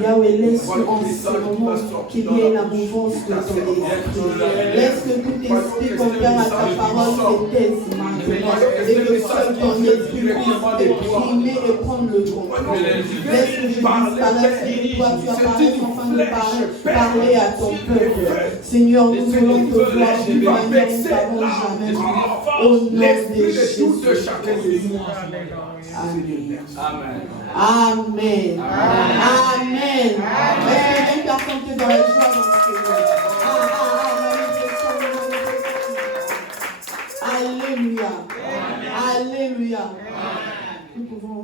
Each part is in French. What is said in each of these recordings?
Yahweh, laisse en ce moment qu'il y ait la mouvance de ton esprit. Laisse que tout esprit convient à ta parole se taise maintenant et que seul ton esprit puisse exprimer et prendre le contrôle. Laisse que je disparaisse et que toi tu apparaisses afin de parler à ton peuple. Seigneur, nous voulons te voir d'une manière que nous n'avons jamais vue. Au nom de Jésus. Amen. Amen. Amen. Est-ce qu'il y a une personne qui est dans la joie dans ce Seigneur? Alléluia. Alléluia. Nous pouvons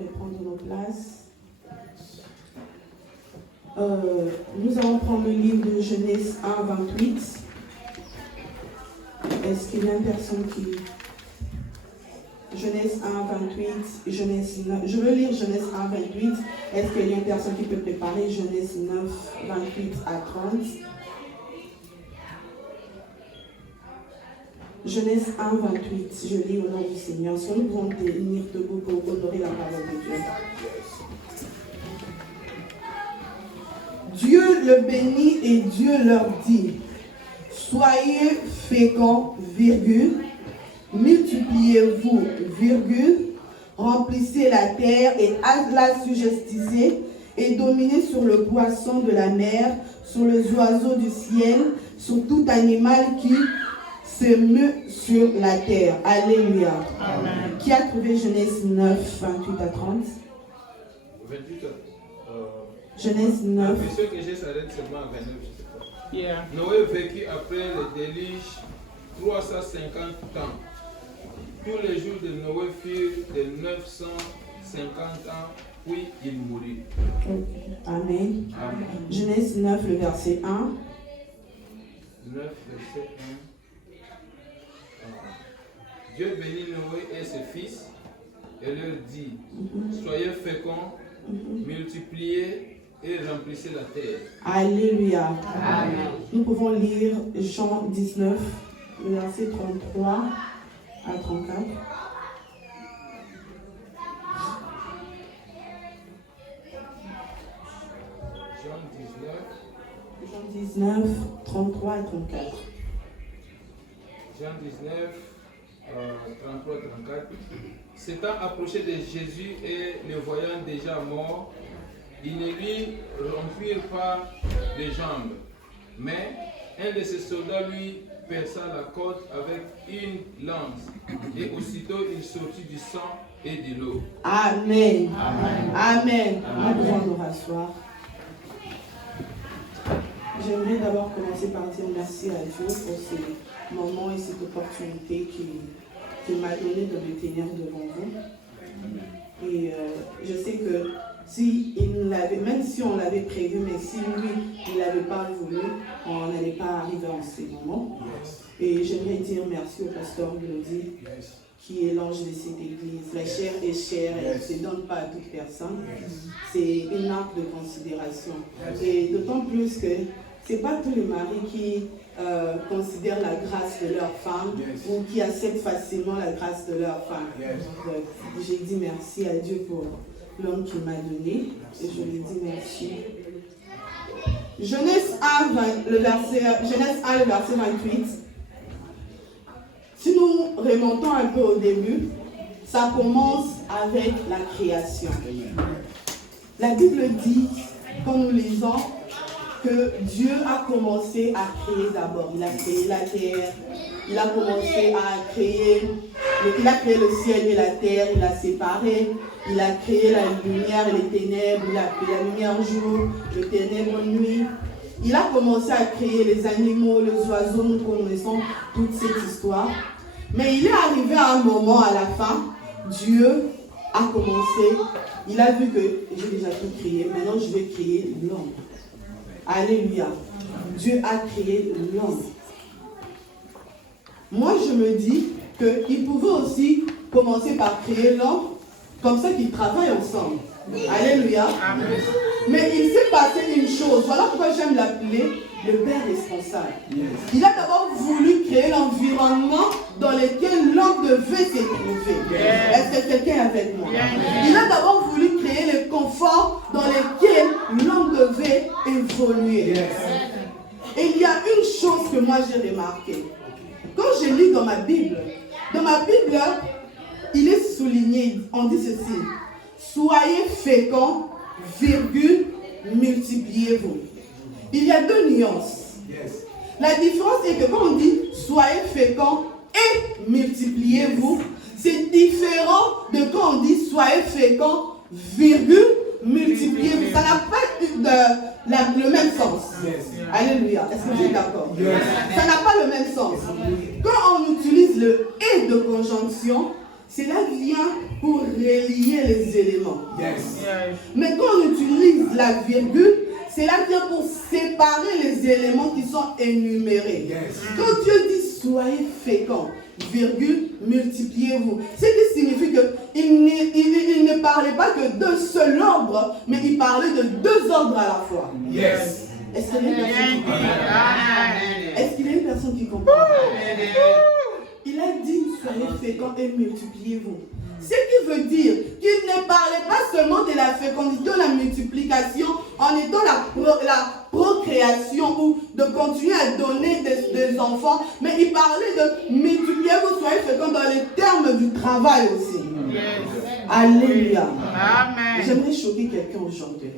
reprendre nos places. Nous allons prendre le livre de Genèse 1, 28. Est-ce qu'il y a une personne qui... Genèse 1, 28, Genèse 9. Je veux lire Genèse 1, 28. Est-ce qu'il y a une personne qui peut préparer Genèse 9, 28 à 30? Genèse 1, 28. Je lis au nom du Seigneur. Si nous pouvons tenir debout pour honorer la parole de Dieu. Dieu le bénit et Dieu leur dit: soyez féconds, virgule, multipliez-vous, virgule, remplissez la terre et l'assujettissez et dominez sur le poisson de la mer, sur les oiseaux du ciel, sur tout animal qui se meut sur la terre. Alléluia. Amen. Qui a trouvé Genèse 9, 28 à 30? 28 Genèse 9. La version que j'ai s'arrête seulement à 29, je sais pas. Yeah. Noé vécut après le déluge 350 ans. Tous les jours de Noé furent de 950 ans, puis il mourut. Amen. Amen. Genèse 9, le verset 1. 9, verset 1. Dieu bénit Noé et ses fils et leur dit: soyez féconds, multipliez et remplissez la terre. Alléluia. Amen. Nous pouvons lire Jean 19, le verset 33 à 34. Jean 19, 33 à 34. Jean 19, 33 34. S'étant approché de Jésus et le voyant déjà mort, ils ne lui rompirent pas les jambes. Mais un de ses soldats lui perça la côte avec une lance. Et aussitôt il sortit du sang et de l'eau. Amen. Amen. Amen. Nous pouvons nous rasseoir. J'aimerais d'abord commencer par dire merci à Dieu pour ces moments et cette opportunité qu'il m'a donné de me tenir devant vous. Et je sais que même si on l'avait prévu, mais si lui, il n'avait pas voulu, on n'allait pas arriver en ces moments. Et j'aimerais dire merci au pasteur Glody, qui est l'ange de cette église. La chair est chère, elle ne se donne pas à toute personne. C'est une marque de considération. Et d'autant plus que ce n'est pas tous les maris qui considèrent la grâce de leur femme ou qui acceptent facilement la grâce de leur femme. Donc, j'ai dit merci à Dieu pour l'homme qu'il m'a donné et je lui dis merci. Genèse 1, le verset 28. Si nous remontons un peu au début, ça commence avec la création. La Bible dit, quand nous lisons, que Dieu a commencé à créer d'abord. Il a créé la terre, il a commencé à créer, il a créé le ciel et la terre, il a séparé, il a créé la lumière et les ténèbres, il a créé la lumière jour, les ténèbres nuit. Il a commencé à créer les animaux, les oiseaux, nous connaissons toute cette histoire. Mais il est arrivé à un moment, à la fin, Dieu a commencé, il a vu que j'ai déjà tout créé, maintenant je vais créer l'homme. Alléluia. Dieu a créé l'homme. Moi, je me dis qu'il pouvait aussi commencer par créer l'homme, comme ça qu'ils travaillent ensemble. Alléluia. Amen. Mais il s'est passé une chose. Voilà pourquoi j'aime l'appeler le père responsable. Il a d'abord voulu créer l'environnement dans lequel l'homme devait se trouver. Est-ce que quelqu'un est avec moi? Il a d'abord voulu créer le confort dans lequel l'homme évoluer. Et il y a une chose que moi j'ai remarqué. Quand je lis dans ma Bible, il est souligné, on dit ceci: soyez féconds, virgule, multipliez-vous. Il y a deux nuances. La différence est que quand on dit soyez féconds et multipliez-vous, c'est différent de quand on dit soyez féconds, virgule, multipliez-vous. Ça n'a pas le même sens. Alléluia. Est-ce que vous êtes d'accord? Ça n'a pas le même sens. Quand on utilise le et de conjonction, cela vient pour relier les éléments. Mais quand on utilise la virgule, cela vient pour séparer les éléments qui sont énumérés. Quand Dieu dit soyez féconds, virgule, multipliez-vous, ce qui signifie qu'il ne parlait pas que d'un seul ordre, mais il parlait de deux ordres à la fois. Est-ce qu'il y a une personne qui comprend? Il a dit soyez féconds et multipliez-vous. Ce qui veut dire qu'il ne parlait pas seulement de la fécondité ou la multiplication en étant la procréation ou de continuer à donner des enfants, mais il parlait de multipliez-vous, soyez féconds dans les termes du travail aussi. Alléluia. J'aimerais choquer quelqu'un aujourd'hui.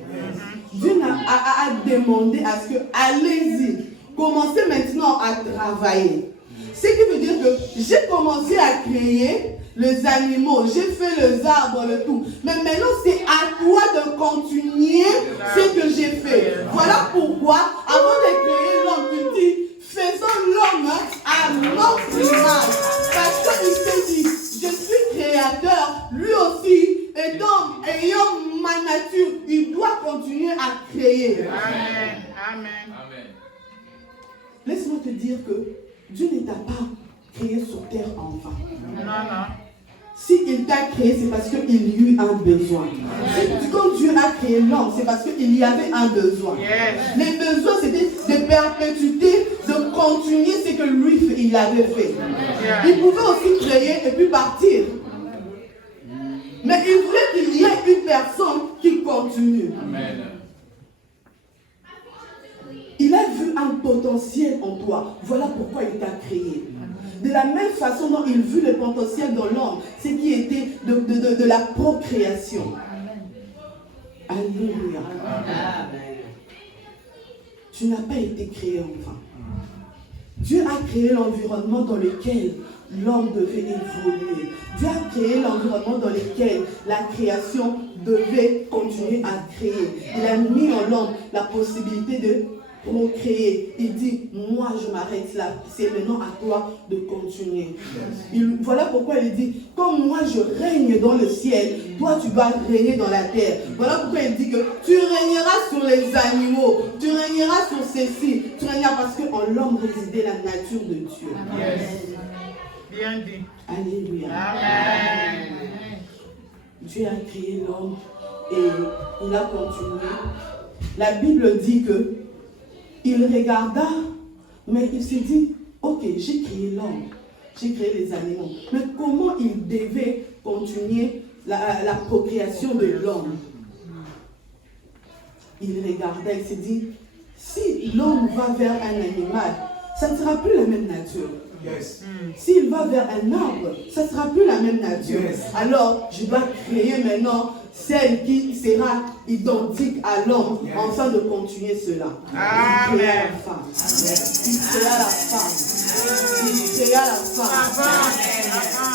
Dieu a demandé à ce que allez-y, commencez maintenant à travailler. Ce qui veut dire que j'ai commencé à créer les animaux, j'ai fait les arbres, le tout. Mais maintenant, c'est à toi de continuer ce que j'ai fait. Voilà pourquoi, avant de créer l'homme, il dit, faisons l'homme à notre image. Parce qu'il s'est dit, je suis créateur, lui aussi, ayant ma nature, il doit continuer à créer. Amen. Laisse-moi te dire que Dieu ne t'a pas créé sur terre en vain. Non. S'il t'a créé, c'est parce qu'il y eut un besoin. Quand Dieu a créé l'homme, c'est parce qu'il y avait un besoin. Les besoins, c'était de perpétuité, de continuer ce que lui, il avait fait. Il pouvait aussi créer et puis partir. Mais il voulait qu'il y ait une personne qui continue. Amen. Il a vu un potentiel en toi. Voilà pourquoi il t'a créé. De la même façon dont il vit le potentiel dans l'homme, ce qui était de la procréation. Alléluia. Tu n'as pas été créé en vain. Dieu a créé l'environnement dans lequel l'homme devait évoluer. Dieu a créé l'environnement dans lequel la création devait continuer à créer. Il a mis en l'homme la possibilité de procréer. Il dit, moi je m'arrête là. C'est maintenant à toi de continuer. Voilà pourquoi il dit, comme moi je règne dans le ciel, toi tu dois régner dans la terre. Voilà pourquoi il dit que tu régneras sur les animaux, tu régneras sur ceci, tu régneras parce qu'en l'homme résidait la nature de Dieu. Bien dit. Alléluia. Amen. Dieu a créé l'homme et il a continué. La Bible dit que il regarda, mais il s'est dit, ok, j'ai créé l'homme, j'ai créé les animaux, mais comment il devait continuer la procréation de l'homme? Il regarda, il s'est dit, si l'homme va vers un animal, ça ne sera plus la même nature. S'il va vers un arbre, ça ne sera plus la même nature. Alors, je dois créer maintenant celle qui sera identique à l'homme, afin de continuer cela. Il créa la femme. Il créa la femme. Il créa la femme.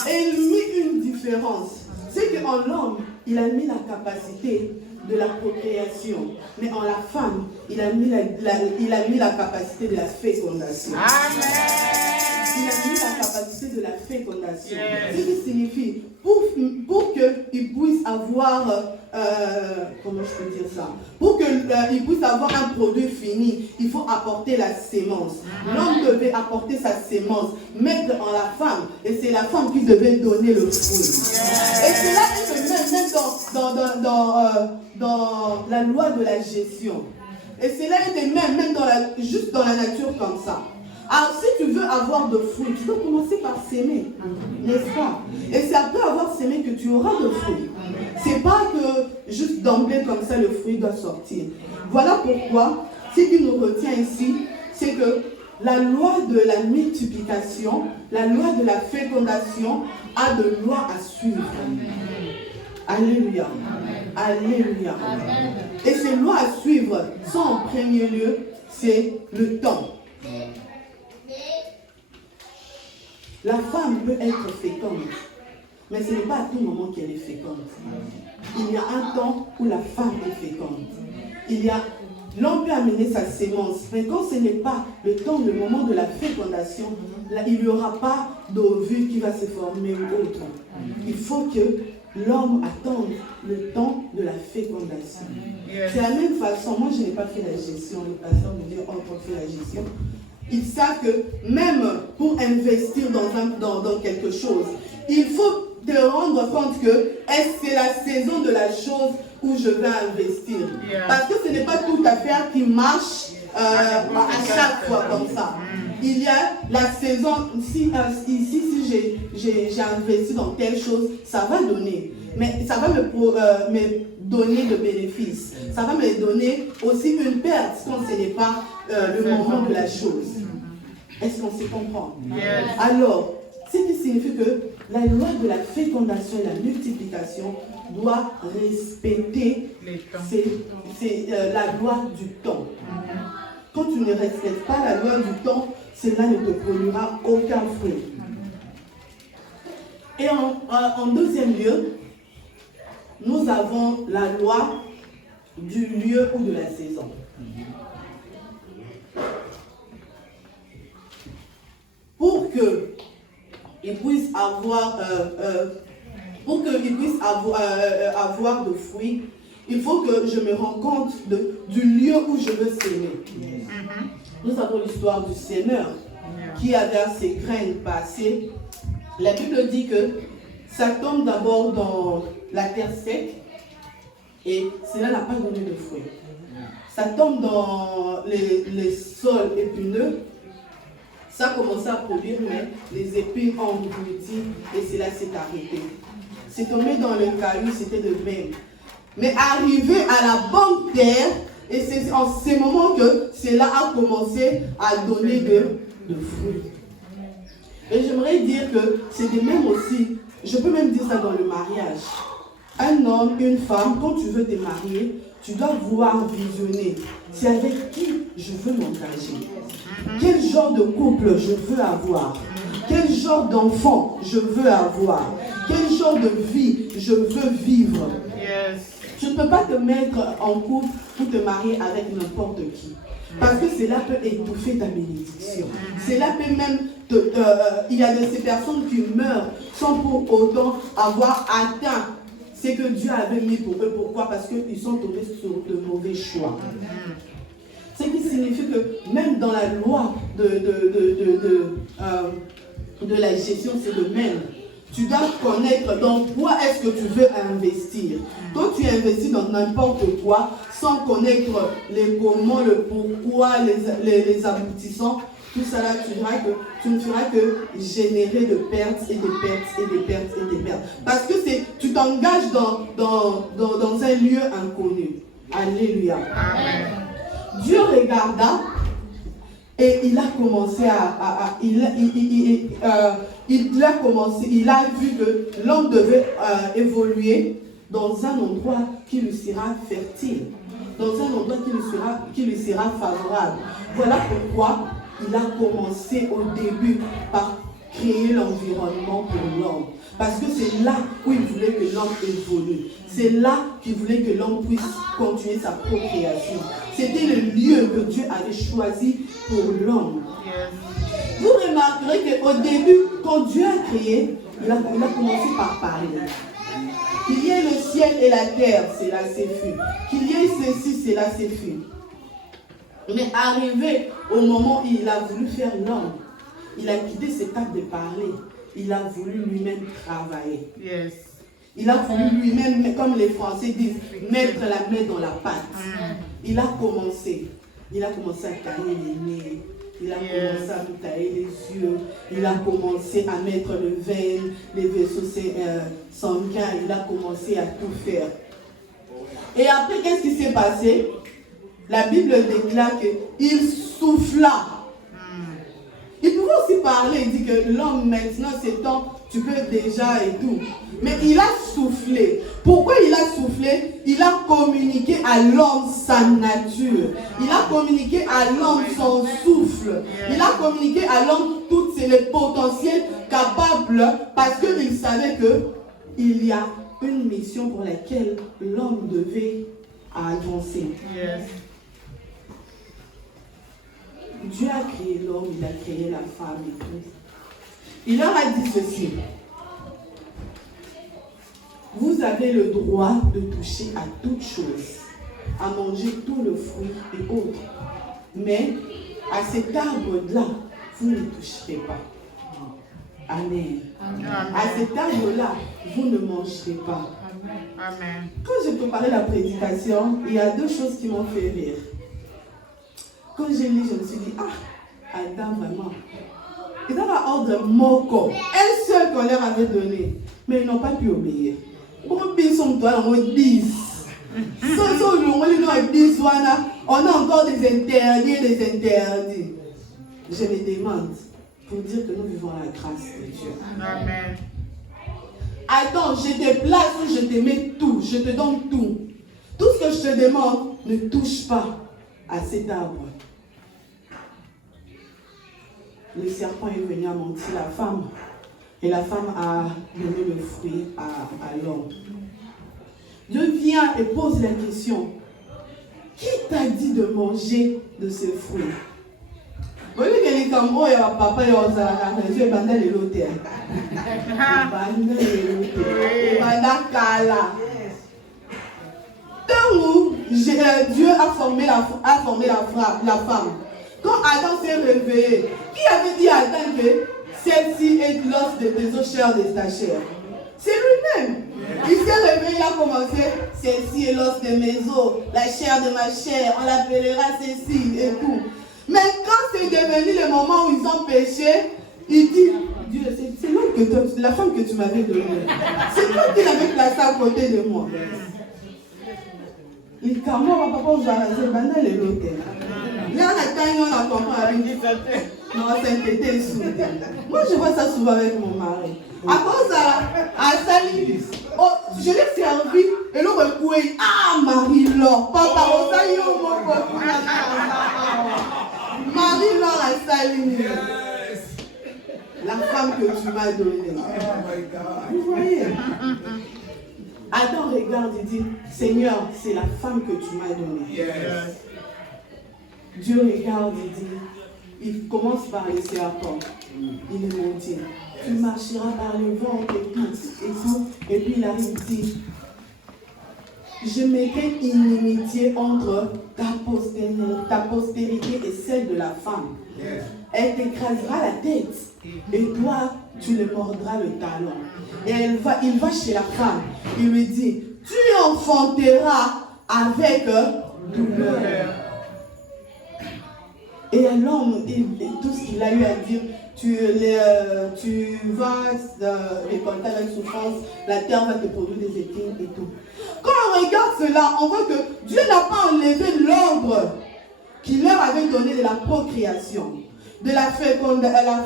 Et il mit une différence. C'est qu'en l'homme, il a mis la capacité de la procréation. Mais en la femme, il a mis la capacité de la fécondation. Il a mis la capacité de la fécondation. Ce qui signifie, pour qu'il puisse avoir, comment je peux dire ça? Pour qu'il puisse avoir un produit fini, il faut apporter la sémence. L'homme devait apporter sa sémence, mettre en la femme, et c'est la femme qui devait donner le fruit. Et cela est même dans la loi de la gestion. Et cela est même juste dans la nature comme ça. Alors, si tu veux avoir de fruits, tu dois commencer par s'aimer, n'est-ce pas? Et c'est après avoir s'aimé que tu auras de fruits. C'est pas que juste d'emblée comme ça, le fruit doit sortir. Voilà pourquoi, ce qui nous retient ici, c'est que la loi de la multiplication, la loi de la fécondation a de lois à suivre. Alléluia. Alléluia. Et ces lois à suivre sont en premier lieu, c'est le temps. La femme peut être féconde, mais ce n'est pas à tout moment qu'elle est féconde. Il y a un temps où la femme est féconde. L'homme peut amener sa sémence, mais quand ce n'est pas le temps, le moment de la fécondation, là, il n'y aura pas d'ovule qui va se former ou autre. Il faut que l'homme attende le temps de la fécondation. C'est la même façon, moi je n'ai pas fait la gestion, le pasteur me dit, on fait la gestion. Ils savent que même pour investir dans quelque chose, il faut te rendre compte que c'est la saison de la chose où je vais investir. Parce que ce n'est pas toute affaire qui marche à chaque fois comme ça. Il y a la saison, si j'ai investi dans telle chose, ça va donner. Mais ça va me donner de bénéfices. Ça va me donner aussi une perte quand ce n'est pas le moment de la chose. Est-ce qu'on se comprend? Alors, ce qui signifie que la loi de la fécondation et la multiplication doit respecter la loi du temps. Quand tu ne respectes pas la loi du temps, cela ne te produira aucun fruit. Et en deuxième lieu, nous avons la loi du lieu ou de la saison. Pour qu'il puisse avoir avoir de fruits, il faut que je me rende compte du lieu où je veux s'aimer. Nous avons l'histoire du Seigneur qui avait ses graines passées. La Bible dit que ça tombe d'abord dans la terre sec et cela n'a pas donné de fruits. Ça tombe dans les sols épineux. Ça a commencé à produire, mais les épines ont englouti et cela s'est arrêté. C'est tombé dans le caillou, c'était de même. Mais arrivé à la bonne terre, et c'est en ce moment que cela a commencé à donner de fruits. Et j'aimerais dire que c'est de même aussi, je peux même dire ça dans le mariage. Un homme, une femme, quand tu veux te marier, tu dois vouloir visionner. C'est avec qui je veux m'engager. Quel genre de couple je veux avoir. Quel genre d'enfant je veux avoir. Quel genre de vie je veux vivre. Tu ne peux pas te mettre en couple pour te marier avec n'importe qui. Parce que cela peut étouffer ta bénédiction. Cela peut même il y a de ces personnes qui meurent sans pour autant avoir atteint ce que Dieu avait mis pour eux. Pourquoi? Parce qu'ils sont tombés sur de mauvais choix. Ce qui signifie que même dans la loi de la gestion, c'est le même. Tu dois connaître dans quoi est-ce que tu veux investir. Quand tu investis dans n'importe quoi, sans connaître les comment, le pourquoi, les aboutissants, tout ça là, tu ne feras que générer de pertes et de pertes et de pertes et de pertes. Parce que tu t'engages dans un lieu inconnu. Alléluia. Amen. Dieu regarda et il a commencé il a vu que l'homme devait évoluer dans un endroit qui lui sera fertile, dans un endroit qui lui sera favorable. Voilà pourquoi il a commencé au début par créer l'environnement pour l'homme. Parce que c'est là où il voulait que l'homme évolue. C'est là qu'il voulait que l'homme puisse continuer sa procréation. C'était le lieu que Dieu avait choisi pour l'homme. Vous remarquerez qu'au début, quand Dieu a créé, il a commencé par parler. Qu'il y ait le ciel et la terre, cela s'est fait. Qu'il y ait ceci, cela s'est fait. Mais arrivé au moment où il a voulu faire l'homme, il a quitté cet acte de parler. Il a voulu lui-même travailler. Il a voulu lui-même, comme les Français disent, mettre la main dans la pâte. Il a commencé à tailler les nez. Il a commencé à nous tailler les yeux. Il a commencé à mettre le veine, les vaisseaux sanguins. Il a commencé à tout faire. Et après, qu'est-ce qui s'est passé? la Bible déclare qu'il souffla. Il pouvait aussi parler, il dit que l'homme maintenant c'est temps, tu peux déjà et tout. Mais il a soufflé. Pourquoi il a soufflé? Il a communiqué à l'homme sa nature. Il a communiqué à l'homme son souffle. Il a communiqué à l'homme tous les potentiels capables parce qu'il savait qu'il y a une mission pour laquelle l'homme devait avancer. Yes. Dieu a créé l'homme, il a créé la femme et tout. Il leur a dit ceci. Vous avez le droit de toucher à toutes choses, à manger tout le fruit et autres. Mais à cet arbre-là, vous ne toucherez pas. Amen. Amen. À cet arbre-là, vous ne mangerez pas. Amen. Quand j'ai préparé la prédication, il y a deux choses qui m'ont fait rire. Quand j'ai lu, je me suis dit, Adam vraiment. Ils avaient ordre Moko, un seul qu'on leur avait donné, mais ils n'ont pas pu obéir. Pourquoi ils sont toi en 10? On a encore des interdits. Je me demande, pour dire que nous vivons la grâce de Dieu. Amen. Attends, je te place où je te mets tout, je te donne tout. Tout ce que je te demande, ne touche pas à cet arbre. Le serpent est venu à mentir la femme. Et la femme a donné le fruit à l'homme. Dieu vient et pose la question. Qui t'a dit de manger de ce fruit? Vous voyez que les Cambo et papa et Dieu est bandé les lotés. Tant où Dieu a formé la femme. Quand Adam s'est réveillé, qui avait dit à Adam que celle-ci est l'os de tes os, chair de ta chair? C'est lui-même. Il s'est réveillé, il a commencé. Celle-ci est l'os de mes os, la chair de ma chair, on l'appellera ceci et tout. Mais quand c'est devenu le moment où ils ont péché, il dit, Dieu, c'est l'homme que toi, la femme que tu m'avais donnée. C'est toi qui l'avais placée à côté de moi. Les Cameroun, papa, vous avez banal et l'autre. Là, on a compris avec des non, sainteté sourde. Moi, je vois ça souvent avec mon mari. À cause à Sali, oh, je l'ai servi et l'autre coué. Marie-Laure, papa, on s'est eu au monde. Marie-Laure à Sali. La femme que tu m'as donnée. Vous voyez? Adam regarde et dit, Seigneur, c'est la femme que tu m'as donnée. Yes. Dieu regarde et dit, il commence par le serpent. Il est monté. Tu marcheras par le ventre et tout. Et puis il arrive et dit, je mettrai inimitié entre ta postérité et celle de la femme. Yes. Elle t'écrasera la tête. Et toi, tu le mordras le talon. Et il va chez la femme. Il lui dit, tu enfanteras avec douleur. Et l'homme, tout ce qu'il a eu à dire, tu vas récolter avec souffrance, la terre va te produire des épines et tout. Quand on regarde cela, on voit que Dieu n'a pas enlevé l'ordre qu'il leur avait donné de la procréation, de la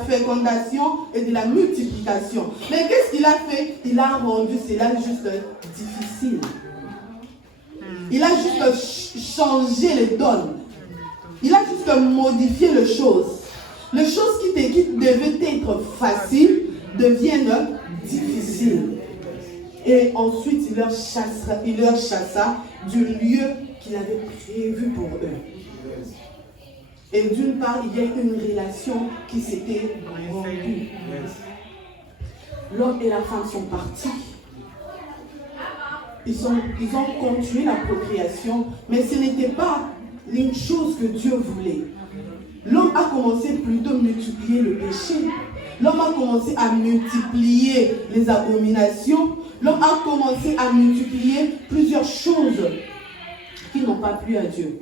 fécondation et de la multiplication. Mais qu'est-ce qu'il a fait? Il a rendu cela juste difficile. Il a juste changé les donnes. Il a juste modifié les choses. Les choses qui devaient être faciles deviennent difficiles. Et ensuite, il leur chassa du lieu qu'il avait prévu pour eux. Et d'une part, il y a une relation qui s'était rompue. L'homme et la femme sont partis. Ils ont continué la procréation, mais ce n'était pas une chose que Dieu voulait. L'homme a commencé plutôt à multiplier le péché. L'homme a commencé à multiplier les abominations. L'homme a commencé à multiplier plusieurs choses qui n'ont pas plu à Dieu.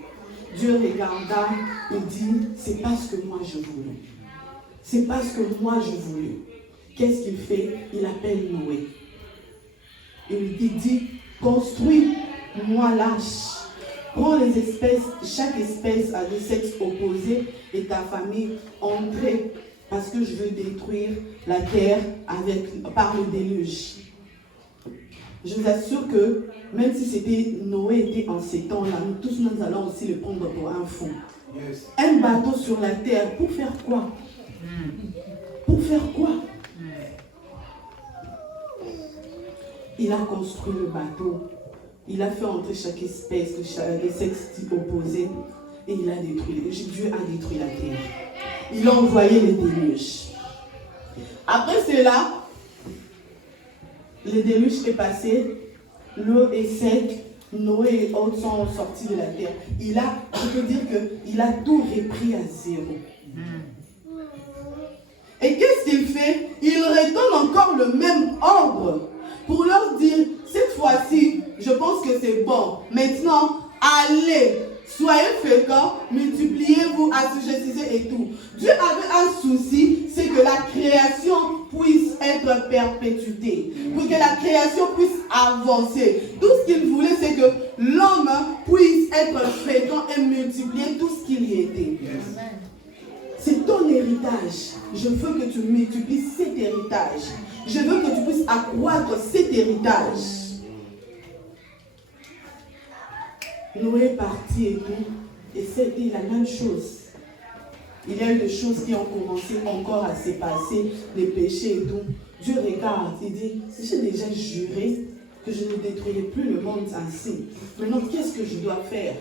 Dieu regarda et dit, c'est pas ce que moi je voulais. C'est pas ce que moi je voulais. Qu'est-ce qu'il fait? Il appelle Noé. Il dit, construis-moi l'arche. Prends les espèces, chaque espèce de sexe opposé et ta famille, entrez parce que je veux détruire la terre par le déluge. Je vous assure que même si Noé était en ces temps-là, nous allons aussi le prendre pour un fou. Yes. Un bateau sur la terre, pour faire quoi? Pour faire quoi? Il a construit le bateau. Il a fait entrer chaque espèce de sexe opposé et il a détruit. Dieu a détruit la terre. Il a envoyé les déluges. Après cela, le déluge est passé, l'eau est sec, Noé et autres sont sortis de la terre. Je peux dire qu'il a tout repris à zéro. Et qu'est-ce qu'il fait? Il retourne encore le même ordre pour leur dire, cette fois-ci, je pense que c'est bon. Maintenant, allez, soyez féconds, multipliez-vous, assujettissez et tout. Dieu avait un souci, c'est que la création puisse être perpétuée, pour que la création puisse avancer. Tout ce qu'il voulait, c'est que l'homme puisse être fécond et multiplier tout ce qu'il y était. C'est ton héritage. Je veux que tu multiplies cet héritage. Je veux que tu puisses accroître cet héritage. Noé est parti et tout, et c'était la même chose. Il y a eu des choses qui ont commencé encore à se passer, les péchés et tout. Dieu regarde, il dit, j'ai déjà juré que je ne détruirai plus le monde ainsi. Maintenant, qu'est-ce que je dois faire?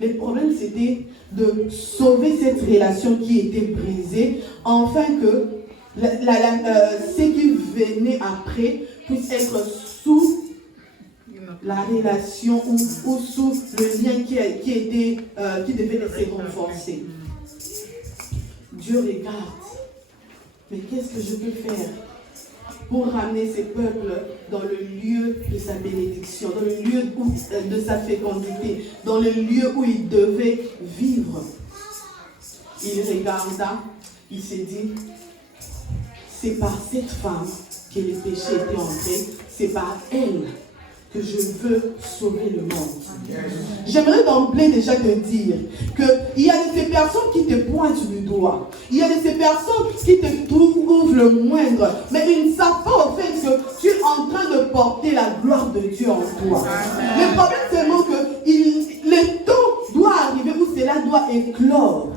Le problème, c'était de sauver cette relation qui était brisée, afin que ce qui venait après puisse être sous la relation ou sous le lien qui devait se renforcer. Dieu regarde. Mais qu'est-ce que je peux faire pour ramener ces peuples dans le lieu de sa bénédiction, dans le lieu de sa fécondité, dans le lieu où ils devaient vivre? Il regarda, il s'est dit, c'est par cette femme que les péchés étaient entrés, c'est par elle que je veux sauver le monde. J'aimerais d'emblée déjà te dire qu'il y a de ces personnes qui te pointent du doigt. Il y a de ces personnes qui te trouvent le moindre. Mais ils ne savent pas au fait que tu es en train de porter la gloire de Dieu en toi. Le problème c'est seulement que le temps doit arriver où cela doit éclore.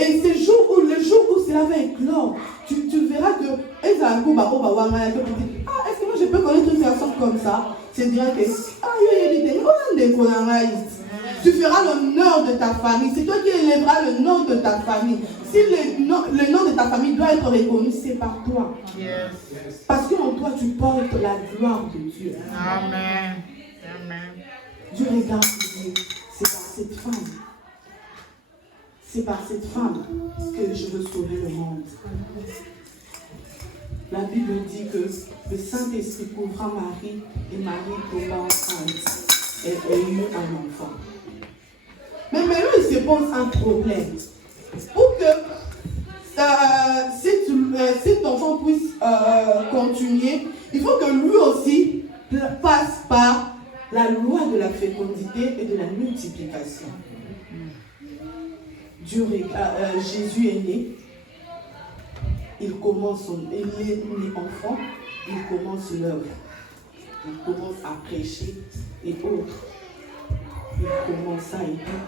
Et le jour où cela va éclore, tu verras que est-ce que moi je peux connaître une personne comme ça? C'est dire que tu feras l'honneur de ta famille. C'est toi qui élèveras le nom de ta famille. Si le nom de ta famille doit être reconnu, c'est par toi. Yes. Parce qu'en toi, tu portes la gloire de Dieu. Amen. Amen. Dieu regarde et dit, c'est par cette femme. C'est par cette femme que je veux sauver le monde. La Bible dit que le Saint-Esprit couvra Marie et Marie tomba enceinte et eut un enfant. Mais maintenant, il se pose un problème. Pour que cet enfant puisse continuer, il faut que lui aussi passe par la loi de la fécondité et de la multiplication. Jésus est né. Il est né enfant, il commence l'œuvre. Il commence à prêcher et autres. Il commence ça et tout.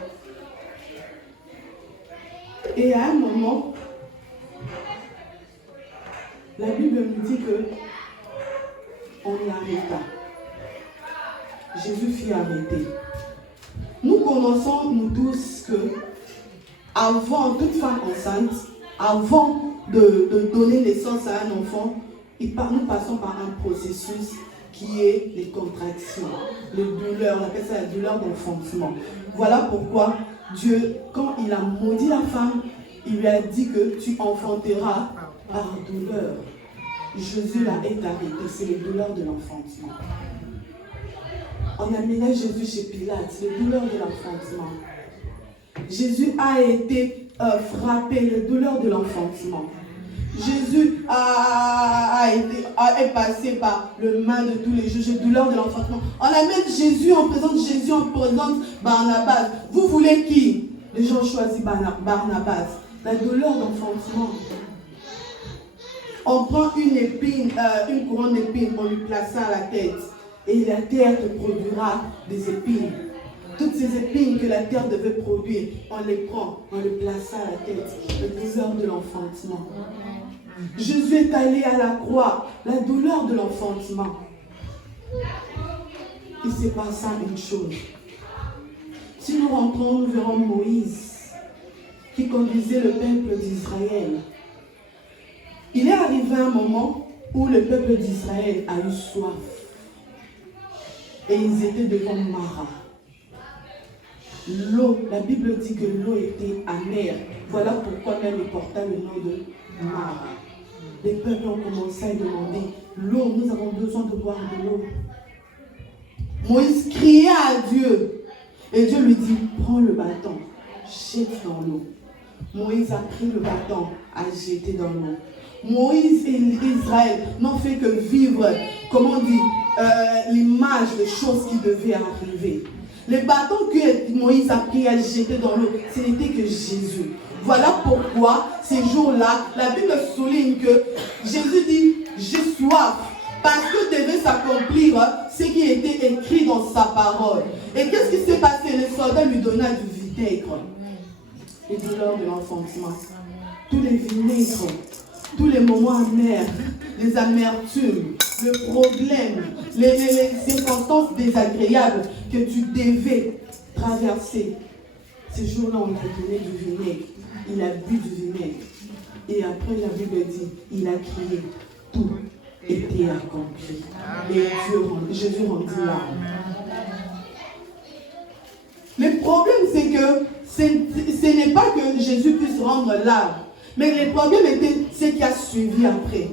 Et à un moment, la Bible nous dit que on l'arrêta. Jésus fut arrêté. Nous connaissons, nous tous, que avant toute femme enceinte, avant de donner naissance à un enfant, nous passons par un processus qui est les contractions, les douleurs, on appelle ça la douleur d'enfantement. Voilà pourquoi Dieu, quand il a maudit la femme, il lui a dit que tu enfanteras par douleur. Jésus l'a est arrêté, c'est les douleurs de l'enfantement. On a amené Jésus chez Pilate, les douleurs de l'enfantement. Jésus a été frappé, les douleurs de l'enfantement. Jésus est passé par le mal de tous les jours, les douleurs de l'enfantement. On amène Jésus, on présente Jésus, on présente Barnabas. Vous voulez qui? Les gens choisissent Barnabas. La douleur d'enfantement. On prend une épine, une couronne d'épines, on lui place ça à la tête. Et la terre te produira des épines. Toutes ces épines que la terre devait produire, on les prend, on les place à la tête. La douleur de l'enfantement. Jésus est allé à la croix, la douleur de l'enfantement. Il s'est passé une chose. Si nous rentrons, nous verrons Moïse qui conduisait le peuple d'Israël. Il est arrivé un moment où le peuple d'Israël a eu soif. Et ils étaient devant Mara. L'eau, la Bible dit que l'eau était amère. Voilà pourquoi même il portait le nom de Mara. Les peuples ont commencé à demander l'eau, nous avons besoin de boire de l'eau. Moïse cria à Dieu. Et Dieu lui dit, prends le bâton, jette dans l'eau. Moïse a pris le bâton, a jeté dans l'eau. Moïse et Israël n'ont fait que vivre, comment on dit, l'image des choses qui devaient arriver. Le bâton que Moïse a pris à jeter dans l'eau, ce n'était que Jésus. Voilà pourquoi, ces jours-là, la Bible souligne que Jésus dit, j'ai soif. Parce que devait s'accomplir ce qui était écrit dans sa parole. Et qu'est-ce qui s'est passé? Les soldats lui donnaient du vinaigre. Les douleurs de l'enfantement. Tous les vinaigres, tous les moments amers, les amertumes, le problème, les circonstances désagréables que tu devais traverser. Ces jours-là, on lui a donné du vinaigre. Il a bu du vinaigre. Et après, la Bible dit, il a crié, tout était accompli. Et Jésus rendit l'âme. Le problème, c'est que ce n'est pas que Jésus puisse rendre l'âme, mais le problème était ce qui a suivi après.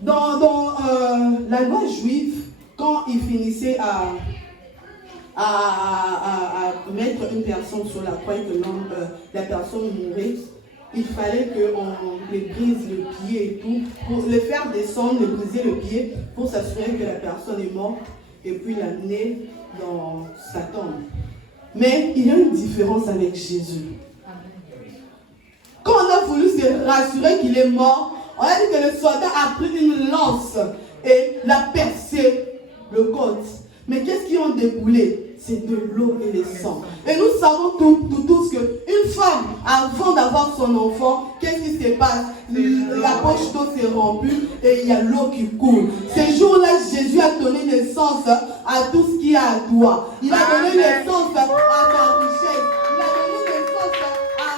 Dans la loi juive, quand il finissait à mettre une personne sur la croix et que la personne mourait, il fallait qu'on les brise le pied et tout, pour le faire descendre, le briser le pied, pour s'assurer que la personne est morte et puis l'amener dans sa tombe. Mais il y a une différence avec Jésus. Quand on a voulu se rassurer qu'il est mort, on a dit que le soldat a pris une lance et l'a percé le côte. Mais qu'est-ce qui ont découlé? C'est de l'eau et le sang. Et nous savons tous qu'une femme, avant d'avoir son enfant, qu'est-ce qui se passe? La poche d'eau s'est rompue et il y a l'eau qui coule. Ces jours-là, Jésus a donné naissance à tout ce qui est à toi. Il a donné naissance à ta richesse. Il a donné naissance à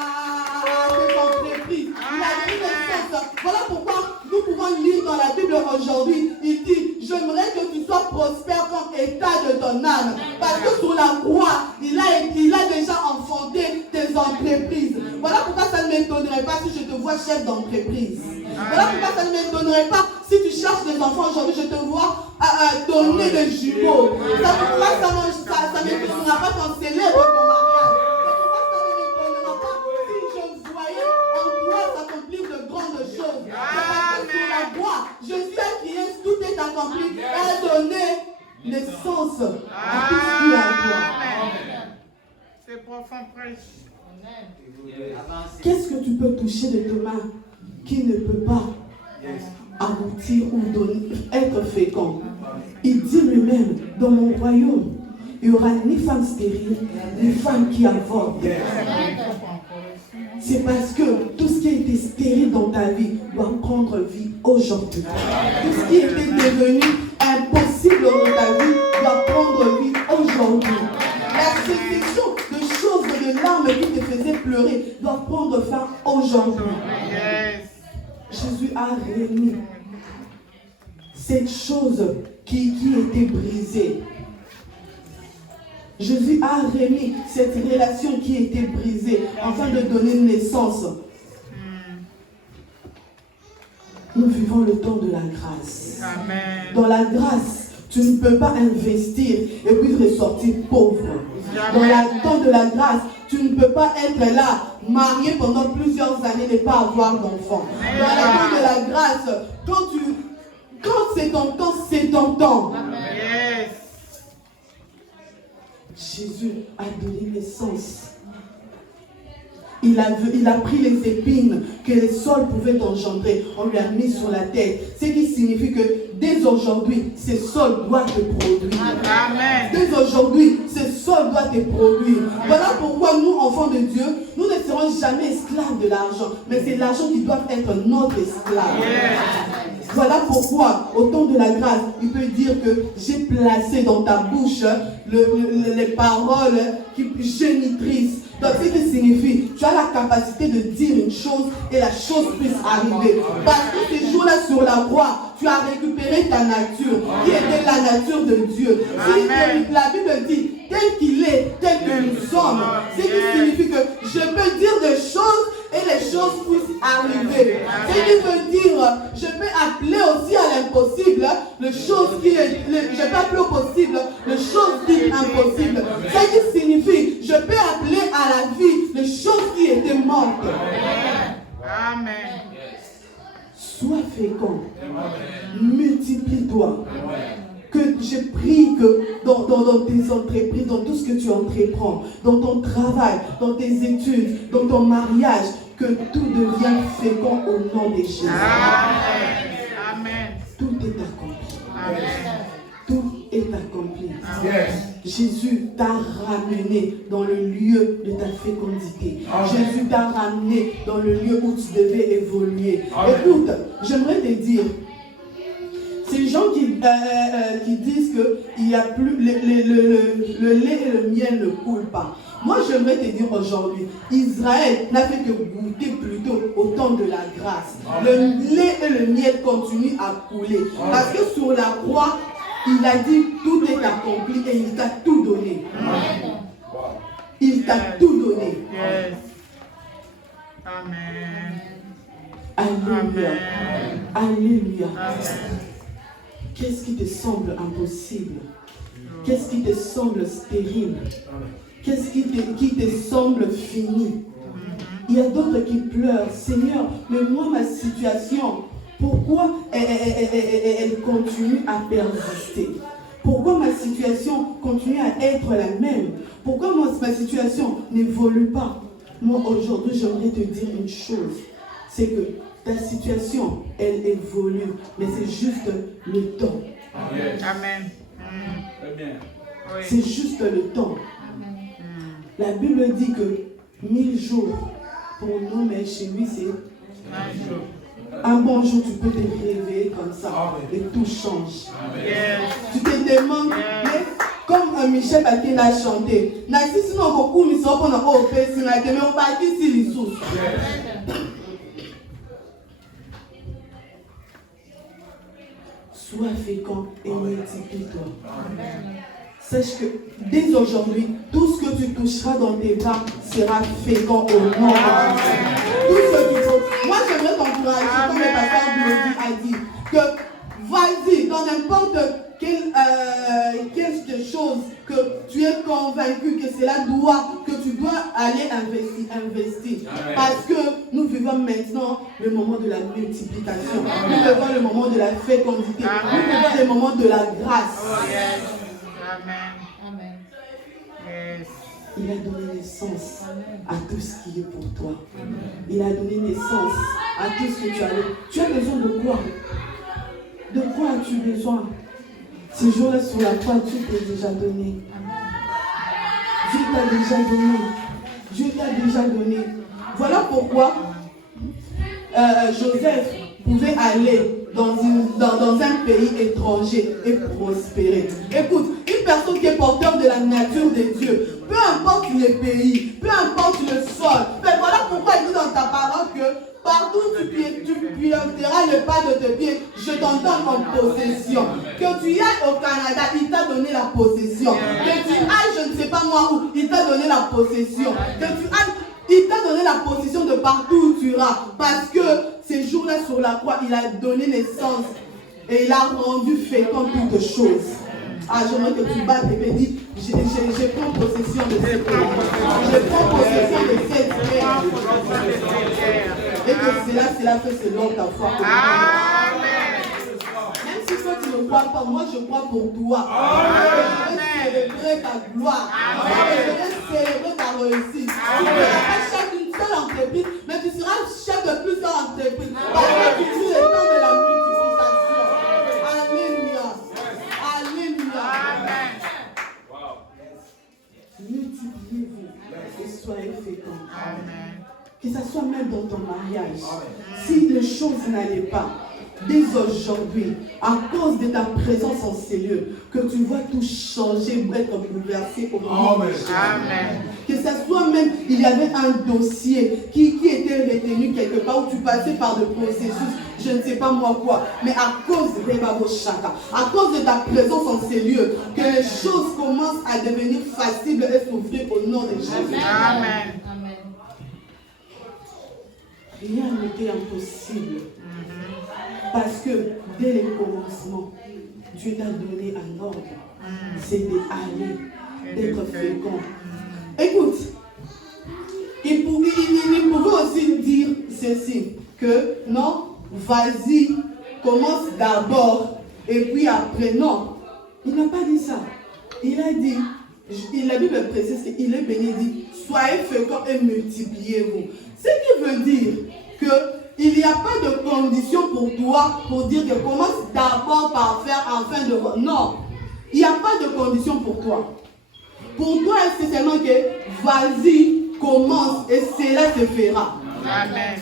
tes entreprises. Il a donné naissance. Voilà pourquoi nous pouvons lire dans la Bible aujourd'hui. Il dit, j'aimerais que tu sois prospère comme état de ton âme. Parce que sur la croix, il a déjà enfanté tes entreprises. Voilà pourquoi ça ne m'étonnerait pas si je te vois chef d'entreprise. Voilà pourquoi ça ne m'étonnerait pas si tu cherches des enfants aujourd'hui, je te vois donner des jumeaux. Ça ne m'étonnera pas quand célèbre ton mariage. Ça ne m'étonnera pas si je voyais en toi s'accomplir de grandes choses. Parce que sur la croix, Jésus a crié, tout est accompli et a donné naissance à tout ce qui est à toi. C'est profond, prêche. Qu'est-ce que tu peux toucher de tes mains qui ne peut pas aboutir ou être fécond? Il dit lui-même, dans mon royaume, il n'y aura ni femme stérile, ni femme qui avorte. C'est parce que tout ce qui a été stérile dans ta vie doit prendre vie aujourd'hui. Tout ce qui était devenu impossible dans ta vie doit prendre vie aujourd'hui. La sélection de choses, de larmes qui te faisaient pleurer doit prendre fin aujourd'hui. Jésus a remis cette chose qui était brisée. Jésus a remis cette relation qui était brisée afin de donner naissance. Nous vivons le temps de la grâce. Amen. Dans la grâce, Tu ne peux pas investir et puis ressortir pauvre. Dans le temps de la grâce, tu ne peux pas être là, marié pendant plusieurs années et ne pas avoir d'enfant. Dans le temps de la grâce, quand c'est ton temps, c'est ton temps. Yes. Jésus a donné naissance. Il a pris les épines que les sols pouvaient engendrer. On lui a mis sur la tête. Ce qui signifie que dès aujourd'hui, ces sols doivent te produire. Amen. Dès aujourd'hui, ces sols doivent te produire. Voilà pourquoi nous, enfants de Dieu, nous ne serons jamais esclaves de l'argent. Mais c'est l'argent qui doit être notre esclave. Yes. Voilà pourquoi, au temps de la grâce, il peut dire que j'ai placé dans ta bouche les paroles génitrices. Donc, ce qui signifie, tu as la capacité de dire une chose et la chose puisse arriver. Parce que ces jours-là sur la croix, tu as récupéré ta nature, qui était la nature de Dieu. Si la Bible dit, tel qu'il est, tel que nous sommes, ce qui signifie que je peux dire des choses et les choses puissent arriver. Ce qui veut dire, je peux appeler aussi à l'impossible les choses qui est, je peux appeler au possible les choses qui sont impossibles. Ce qui signifie, je peux appeler à la vie les choses qui étaient mortes. Amen. Sois fécond. Multiplie-toi. Que je prie que dans tes entreprises, dans tout ce que tu entreprends, dans ton travail, dans tes études, dans ton mariage, que tout devienne fécond au nom de Jésus. Amen. Amen. Tout est accompli. Amen. Tout est accompli. Yes. Jésus t'a ramené dans le lieu de ta fécondité. Jésus t'a ramené dans le lieu où tu devais évoluer. Écoute, j'aimerais te dire, ces gens qui disent que il y a plus, le lait et le miel ne coulent pas. Moi, j'aimerais te dire aujourd'hui, Israël n'a fait que goûter plutôt au temps de la grâce. Le lait et le miel continuent à couler. Parce que sur la croix, il a dit tout est accompli et il t'a tout donné. Il t'a tout donné. Yes. Amen. Alléluia. Alléluia. Amen. Qu'est-ce qui te semble impossible? Qu'est-ce qui te semble stérile? Qu'est-ce qui te semble fini? Il y a d'autres qui pleurent. Seigneur, mais moi, ma situation, pourquoi elle continue à persister? Pourquoi ma situation continue à être la même? Pourquoi ma situation n'évolue pas? Moi, aujourd'hui, j'aimerais te dire une chose. C'est que ta situation, elle évolue, mais c'est juste le temps. Amen. C'est juste le temps. La Bible dit que 1000 jours pour nous, mais chez lui, c'est un bon jour, tu peux te réveiller comme ça et tout change. Tu te demandes, mais comme Michel Bakin a chanté, sois fécond et multiplie-toi. Sache que dès aujourd'hui, tout ce que tu toucheras dans tes bras sera fécond au nom de Jésus. Tout ce que tu touches. Moi, j'aimerais t'encourager, comme le pasteur Bilogi a dit, que vas-y, dans n'importe quelque chose que tu es convaincu que c'est la que tu dois aller investir. Parce que nous vivons maintenant le moment de la multiplication. Nous vivons le moment de la fécondité. Nous vivons le moment de la grâce. Amen. Yes. Il a donné naissance à tout ce qui est pour toi. Il a donné naissance à tout ce que tu as. Tu as besoin de quoi? De quoi as-tu besoin? Ces jours-là sur la croix, Dieu t'a déjà donné. Dieu t'a déjà donné. Dieu t'a déjà donné. Voilà pourquoi Joseph pouvait aller dans un pays étranger et prospérer. Écoute, une personne qui est porteur de la nature de Dieu, peu importe les pays, peu importe le sol, mais voilà pourquoi il dit dans ta parole que partout où tu pioteras le pas de tes pieds, je t'en donne en possession. Que tu ailles au Canada, il t'a donné la possession. Que tu ailles, je ne sais pas moi où, il t'a donné la possession. Que tu ailles, il t'a donné la possession de partout où tu iras. Parce que ces jours-là sur la croix, il a donné naissance et il a rendu fécond toutes choses. Ah, j'aimerais que tu battes et que tu dis, je prends possession de cette terre. Je prends possession de cette terre. Et que cela fait selon ta foi. Même si toi tu ne crois pas, moi je crois pour toi. Je vais célébrer ta gloire. Je vais célébrer ta réussite. Tu ne seras pas chef d'une seule entreprise, mais tu seras chef de plusieurs entreprises. Parce que tu vis le temps de la multiplication. Alléluia. Alléluia. Multipliez-vous et soyez féconds. Que ce soit même dans ton mariage. Si les choses n'allaient pas, dès aujourd'hui, à cause de ta présence en ces lieux, que tu vois tout changer, être bouleversé au nom de Jésus. Que ce soit même, il y avait un dossier qui était retenu quelque part où tu passais par le processus, je ne sais pas moi quoi, mais à cause de Babo Chaka, à cause de ta présence en ces lieux, que les choses commencent à devenir faciles et s'ouvrir au nom de Jésus. Amen. Rien n'était impossible. Parce que dès le commencement, Dieu t'a donné un ordre. C'est d'aller, d'être fécond. Écoute, il pouvait aussi dire ceci, que non, vas-y, commence d'abord, et puis après, non. Il n'a pas dit ça. Il a dit, la Bible précise qu'il est béni, dit, soyez féconds et multipliez-vous. Ce qui veut dire qu'il n'y a pas de condition pour toi pour dire que commence d'abord par faire afin de voir. Non, il n'y a pas de condition pour toi. Pour toi, c'est seulement que vas-y, commence et cela te fera. Amen.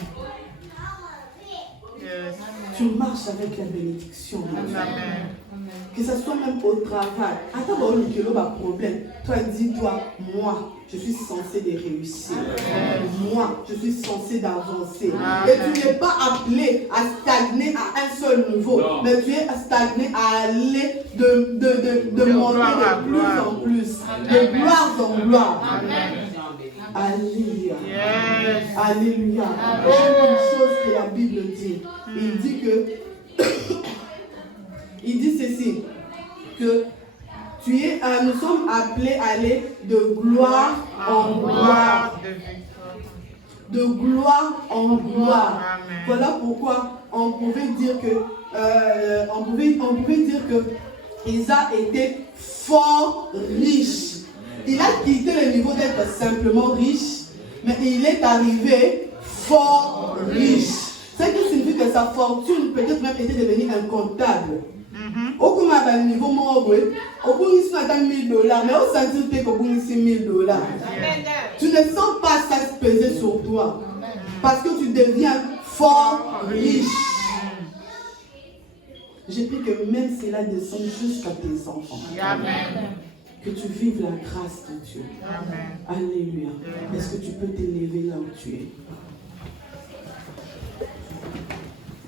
Tu marches avec la bénédiction. Amen. Que ce soit même au travail. Attends, il y a un problème. Toi, dis-toi, moi, je suis censé de réussir. Moi, je suis censé d'avancer. Et tu n'es pas appelé à stagner à un seul niveau, mais tu es stagné à aller de monter de plus en plus, de gloire en gloire. Alléluia. Alléluia. J'aime une chose que la Bible dit. Il dit que il dit ceci, que nous sommes appelés à aller de gloire en gloire. De gloire en gloire. Amen. Voilà pourquoi on pouvait dire que Isa était fort riche. Il a quitté le niveau d'être simplement riche, mais il est arrivé fort riche. Ce qui signifie que sa fortune peut-être même était devenue incontable. Au niveau au bout de $1000, mais au sentir que au bout de $1000, tu ne sens pas ça se peser sur toi, parce que tu deviens fort riche. Je prie que même cela descende jusqu'à tes enfants. Amen. Que tu vives la grâce de Dieu. Amen. Alléluia. Est-ce que tu peux t'élever là où tu es?